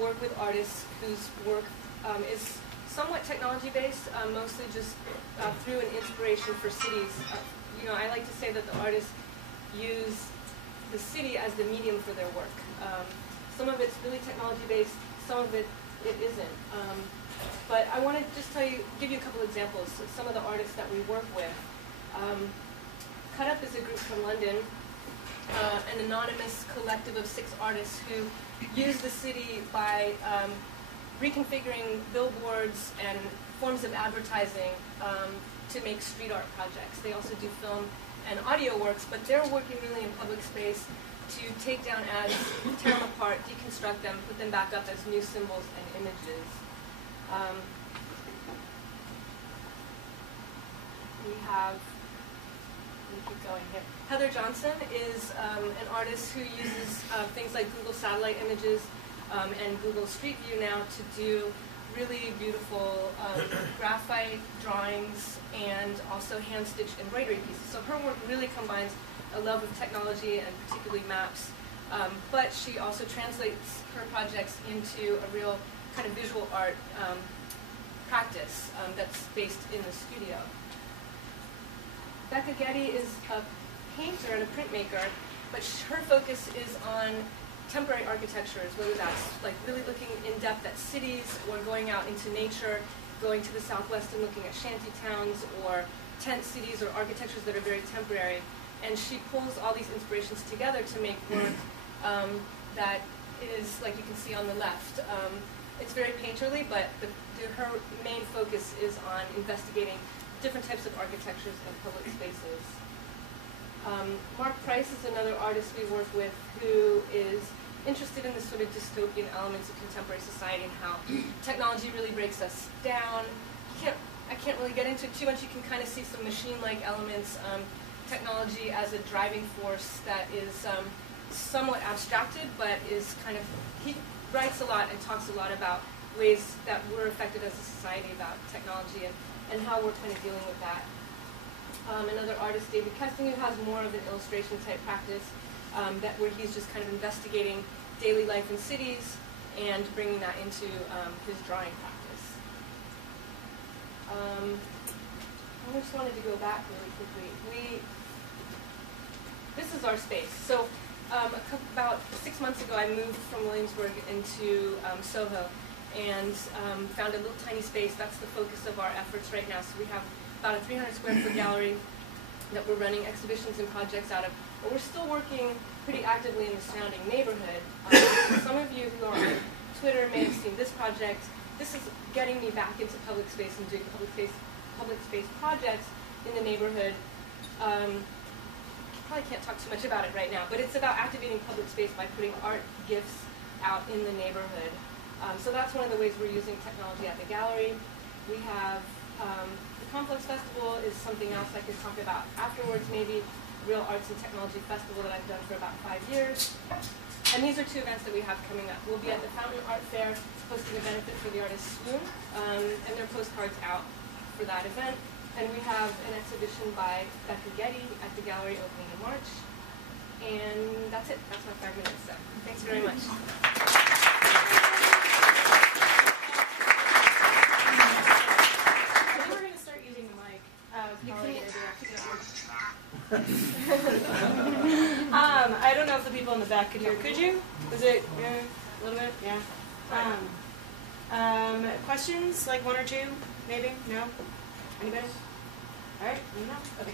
work with artists whose work is somewhat technology-based, mostly just through an inspiration for cities. I like to say that the artists use the city as the medium for their work. Some of it's really technology-based, some of it isn't. But I want to just give you a couple examples of some of the artists that we work with. Cut Up is a group from London, an anonymous collective of 6 artists who use the city by reconfiguring billboards and forms of advertising to make street art projects. They also do film and audio works, but they're working really in public space to take down ads, tear them apart, deconstruct them, put them back up as new symbols and images. We have, let me keep going here. Heather Johnson is an artist who uses things like Google satellite images and Google Street View now to do really beautiful graphite drawings and also hand-stitched embroidery pieces. So her work really combines a love of technology and particularly maps, but she also translates her projects into a real kind of visual art practice that's based in the studio. Becca Getty is a painter and a printmaker, but her focus is on temporary architectures, whether that's like really looking in depth at cities or going out into nature, going to the Southwest and looking at shanty towns or tent cities or architectures that are very temporary. And she pulls all these inspirations together to make work that is, like you can see on the left. It's very painterly, but her main focus is on investigating different types of architectures and public spaces. Mark Price is another artist we work with who is interested in the sort of dystopian elements of contemporary society and how technology really breaks us down. I can't really get into it too much. You can kind of see some machine-like elements, technology as a driving force that is somewhat abstracted, but is kind of, he writes a lot and talks a lot about ways that we're affected as a society about technology and how we're kind of dealing with that. Another artist, David Kesting, who has more of an illustration type practice where he's just kind of investigating daily life in cities and bringing that into his drawing practice. I just wanted to go back really quickly. This is our space. So about 6 months ago, I moved from Williamsburg into Soho and found a little tiny space. That's the focus of our efforts right now. So we have about a 300 square foot gallery that we're running exhibitions and projects out of. But we're still working pretty actively in the surrounding neighborhood. Some of you who are on Twitter may have seen this project. This is getting me back into public space and doing public space projects in the neighborhood. Probably can't talk too much about it right now, but it's about activating public space by putting art gifts out in the neighborhood. So that's one of the ways we're using technology at the gallery. We have the Complex Festival is something else I could talk about afterwards, maybe. Real Arts and Technology Festival that I've done for about 5 years. And these are 2 events that we have coming up. We'll be at the Fountain Art Fair hosting a benefit for the artist Swoon, and there are postcards out for that event. And we have an exhibition by Becca Getty at the gallery opening in March. And that's it. That's my 5 minutes. So thanks very much. I think we're going to start using the mic. I don't know if the people in the back could hear. Could you? Was it a little bit? Yeah. Questions? Like 1 or 2? Maybe? No? Anybody? All right. No? Okay.